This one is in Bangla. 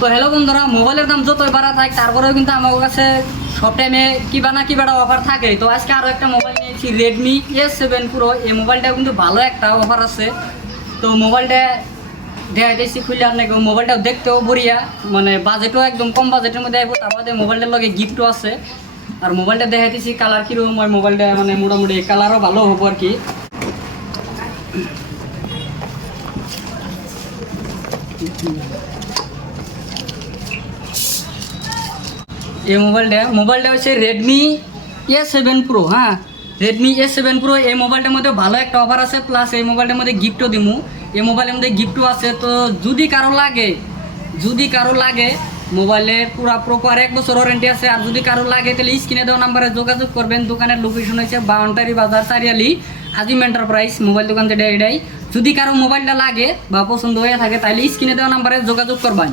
তো হ্যালো বন্ধুরা, মোবাইলের দাম যতই বাড়া থাকে তারপরেও কিন্তু আমার কাছে সব টাইমে কিবা না কিবাটা অফার থাকে। তো আজকে আরও একটা মোবাইল নিয়েছি, রেডমি S7 Pro। এই মোবাইলটা কিন্তু ভালো একটা অফার আছে। তো মোবাইলটা দেখাইতেছি খুলে আপনাকে। মোবাইলটাও দেখতেও বড়িয়া, মানে বাজেটও একদম কম বাজেটের মধ্যে আইব। তারপরে মোবাইলটার লগে গিফটও আছে। আর মোবাইলটা দেখাইতেছি কালার কীরকম হয়। মোবাইলটা মানে মোটামুটি কালারও ভালো হবো আর কি। এই মোবাইলটা হচ্ছে রেডমি S7 Pro। হ্যাঁ, রেডমি S7 Pro। এই মোবাইলটার মধ্যে ভালো একটা অফার আছে, প্লাস এই মোবাইলটার মধ্যে গিফটও দিমু। এই মোবাইলের মধ্যে গিফটও আছে। তো যদি কারো লাগে মোবাইলে পুরা প্রপার 1 বছর ওয়ারেন্টি আছে। আর যদি কারো লাগে তাহলে স্ক্রিনে দেওয়া নাম্বারে যোগাযোগ করবেন। দোকানের লোকেশন হচ্ছে বাউন্টারি বাজার, চারিয়ালি, আজিম এন্টারপ্রাইজ মোবাইল দোকান যেটা এটাই। যদি কারো মোবাইলটা লাগে বা পছন্দ হয়ে থাকে তাহলে স্ক্রিনে দেওয়া নাম্বারে যোগাযোগ করবেন।